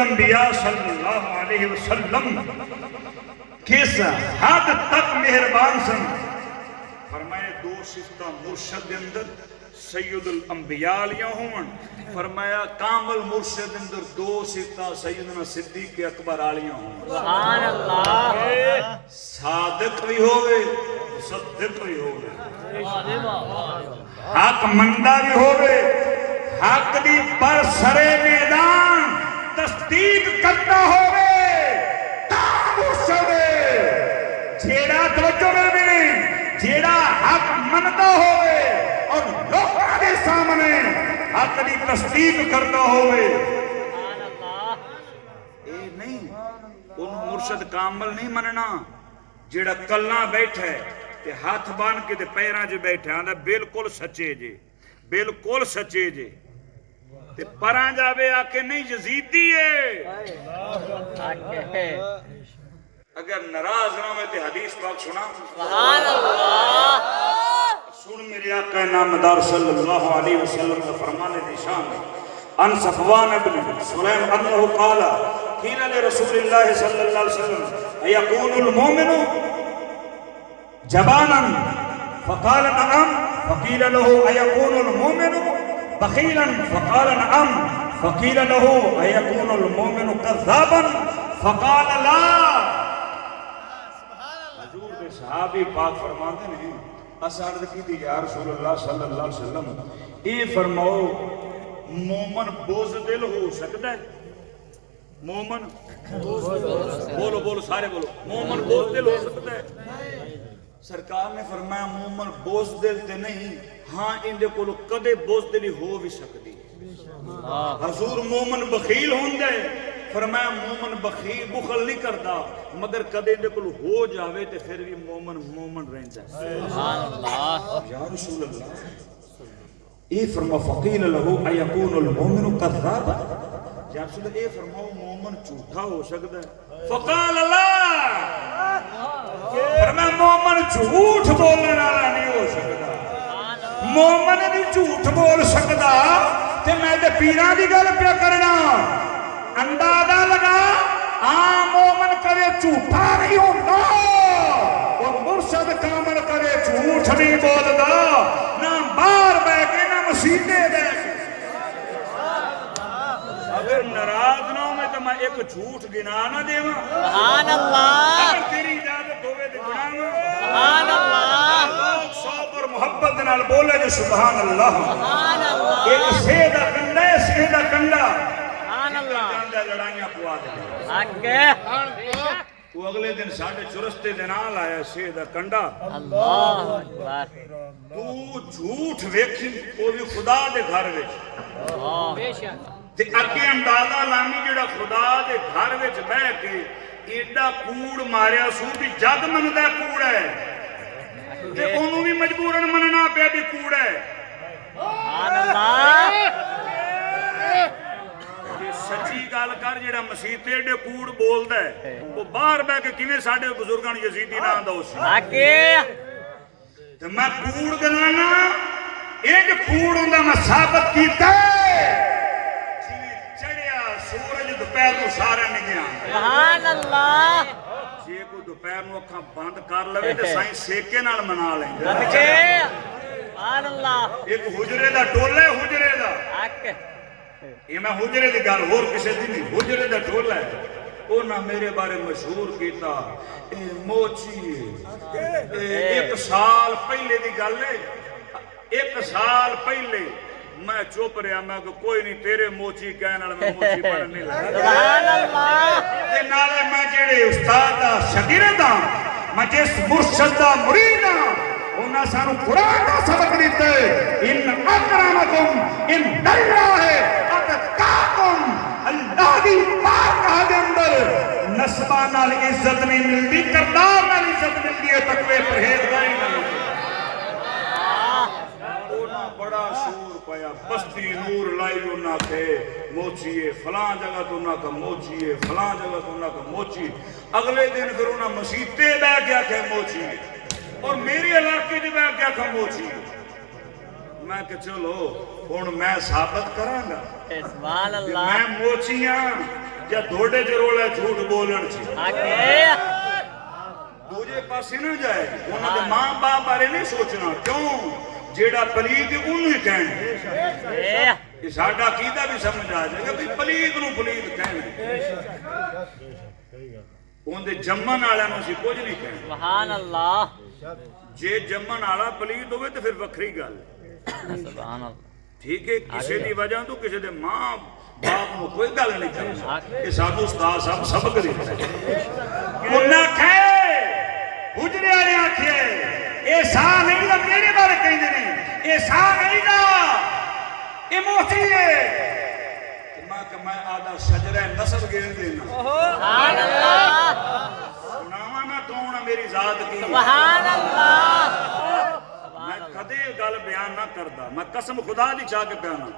الانبیاء صلی اللہ علیہ وسلم کس حد تک مہربان سن. فرمایا دو صفتہ مرشد دے اندر سید الانبیاء لیاں ہون. فرمایا کامل مرشد اندر دو صفتہ سیدنا صدیق اکبر آلیاں ہون. سبحان اللہ. صادق بھی ہوئے مصدق بھی ہوئے حق مندہ بھی ہوئے حق دی پر سرے میدان تصدیق کرتا ہوئے تا مرشد جیڑا توجہ میں بھی جیڑا حق مندہ ہوئے اور لوگوں کے سامنے حق دی تصدیق کرتا ہوئے. اے نہیں انہوں مرشد کامل نہیں مننا جیڑا کلنا بیٹھا ہے تے ہاتھ بان کے تے پیران جو بیٹھا ہے بالکل سچے جے بالکل سچے جے تے پران جاوے آکے نہیں یزیدی ہے. اگر ناراض نہ ہوئے تے حدیث پاک سنا. سبحان اللہ. سن میرے آقا نامدار صلی اللہ علیہ وسلم کا فرمان نشان ان صفوان ابن سلیم انہو قال قیل لرسول اللہ صلی اللہ علیہ وسلم ایقون المومن جبانا فقال نعم فقیل له ایقون المومن بخیلا فقال نعم فقیل له ایقون المومن کذابا فقال لا. حضور دے صحابی پاک فرماتے ہیں اسعد کی دی یا رسول اللہ صلی اللہ علیہ وسلم اے فرماؤ مومن بزدل ہو سکتا ہے؟ مومن بولو بولو سارے بولو مومن بزدل ہو سکتا ہے؟ سرکار نے فرمایا مومن بزدل تے نہیں ہاں اندے کولو کدے بزدلی ہو بھی سکتی. حضور مومن بخیل ہوندے فرمایا مومن بخیل بخل نہیں کرتا مگر کدے اندے کولو ہو جاوے تے پھر بھی مومن مومن رہندا ہے. سبحان اللہ. یا رسول اللہ اے فرما فقیل له ایکون المومن کذابا یا رسول اللہ اے فرماؤ مومن جھوٹا ہو سکتا ہے؟ فقال لا فرمایا مومن جھوٹ بولنے والا نہیں ہو سکتا. مومن بھی جھوٹ بول سکتا تے میں تے پیراں دی گل پیا کرنا. اندازہ لگا عام مومن کرے جھوٹا نہیں ہوتا اور مرشد کامل کرے جھوٹ نہیں بولتا نہ باہر بیٹھ کے نہ مسیطے بیٹھ کے. اگر ناراض نہ ہو میں تو میں ایک جھوٹ گنا نہ دیواں. سبحان اللہ. اگر تیری اجازت ہوئے تو گناواں. سبحان اللہ. لوگ شوق اور محبت نال بولے جو سبحان اللہ. سبحان اللہ. ایک سہ دا کنڈا ہے سہ دا کنڈا سبحان اللہ. لڑائیاں پوا دے. آگے. وہ اگلے دن ساڑھے چرستے دن آل آیا سہ دا کنڈا. اللہ اکبر. تو جھوٹ ویکھی وہ بھی خدا دے گھر وچ تے اگے اندازہ لامی جڑا خدا دے گھر وچ بیٹھ کے ایڈا کوڑ ماریا سو بھی جد مندا کوڑ ہے تے اونوں بھی مجبورن مننا پیا بھی کوڑ ہے. سبحان اللہ. سچی گل کر جڑا مسیتے ایڈے کوڑ بولدا ہے وہ باہر بیٹھ کے کیویں ساڈے بزرگاں نوں یزیدی نہ آندا ہو سی. آگے. تے میں کوڑ گنانا ایک کوڑ ہوندا میں ثابت کیتا جویں چڑھیا سورج دوپہر نوں سارا نہیں گیا. سبحان اللہ. جے کوئی دوپہر نوں اکھاں بند کر لوے تے سائیں سیکے نال منا لیندا. آگے. سبحان اللہ. ایک حجرے دا ٹولہ ہے حجرے دا آگے. یہ میں حجرے دی گل ہور کسے دی نہیں حجرے دا ٹولہ ہے انہاں میرے بارے مشہور کیتا اے موچی ایک سال پہلے دی گل ہے. ایک سال پہلے میں چپ رہا میں کہ کوئی نہیں تیرے موچی کہنے والا میں موچی پڑھ نہیں لگا. سبحان اللہ. تے نالے میں جڑے استاد دا شاگرد ہاں میں جس مرشد دا مرید ہاں انہاں سانو قرآن دا سبق دیتا ہے ان اکرمکم عند اللہ اتقاکم. اللہ دی بارگاہ دے اندر نسبہ نال عزت نہیں ملتی کردار نال عزت ملتی ہے تقوی پرہیزگاری نال. انہاں بڑا شور پایا بستی نور لائی انہاں کے موچیے فلاں جگہ تو انہاں کا موچیے فلاں جگہ تو انہاں کا موچی. اگلے دن پھر انہاں مسیطے بہ گیا کہ موچی اور میری علاقے دی بہ گیا کہ موچی. میں کہ چلو ہن میں ثابت کراں گا سبحان اللہ. میں موچیاں ਜਾਂ ਤੁਹਾਡੇ ਚ ਰੋਲ ਹੈ ਝੂਠ ਬੋਲਣ ਚ ਆਕੇ ਦੂਜੇ ਪਾਸੇ ਨਾ ਜਾਏ ਉਹਨਾਂ ਦੇ ਮਾਂ ਬਾਪ ਬਾਰੇ ਨਹੀਂ ਸੋਚਣਾ ਕਿਉਂ ਜਿਹੜਾ ਪਲੀਤ ਉਹਨੂੰ ਹੀ ਕਹਿਣ ਏ ਇਹ ਸਾਡਾ ਕੀਦਾ ਵੀ ਸਮਝ ਆ ਜਾਏਗਾ ਵੀ ਪਲੀਤ ਨੂੰ ਪਲੀਤ ਕਹਿਣ ਉਹਦੇ ਜੰਮਣ ਵਾਲਿਆਂ ਨੂੰ ਅਸੀਂ ਕੁਝ ਨਹੀਂ ਕਹਿਣਾ ਸੁਭਾਨ ਅੱਲਾਹ ਜੇ ਜੰਮਣ ਵਾਲਾ ਪਲੀਤ ਹੋਵੇ ਤੇ ਫਿਰ ਵੱਖਰੀ ਗੱਲ ਸੁਭਾਨ ਅੱਲਾਹ ਠੀਕ ਹੈ ਕਿਸੇ ਦੀ ਵਜ੍ਹਾ ਤੋਂ ਕਿਸੇ ਦੇ ਮਾਂ ਬਾਪ ਨੂੰ ਕੋਈ ਗੱਲ ਨਹੀਂ ਕਰਨੀ ਇਹ ਸਾਨੂੰ ਉਸਤਾਦ ਸਾਹਿਬ ਸਬਕ ਦਿੱਤਾ ਉਹਨਾਂ ਕਹੇ ਹੁਜਰੇ ਵਾਲੇ ਆਖੇ ਇਹ ਸਾਹ ਨਹੀਂ ਦਾ ਕਿਹੜੇ ਬਾਰੇ ਕਹਿੰਦੇ ਨੇ ਇਹ ਸਾਹ ਨਹੀਂ ਦਾ ਇਹ ਮੋਤੀ ਹੈ ਕਿ ਮੈਂ ਆਦਾ ਸ਼ਜਰਾ ਨਸਬ ਗੇਣ ਦੇਣਾ ਸੁਭਾਨ ਅੱਲਾਹ ਸੁਣਾਵਾਂ ਮੈਂ ਕੌਣ ਆ ਮੇਰੀ ਜ਼ਾਤ ਕੀ ਸੁਭਾਨ ਅੱਲਾਹ ਮੈਂ ਕਦੇ ਗੱਲ ਬਿਆਨ ਨਾ ਕਰਦਾ ਮੈਂ ਕਸਮ ਖੁਦਾ ਦੀ ਚਾਹ ਕੇ ਬਿਆਨ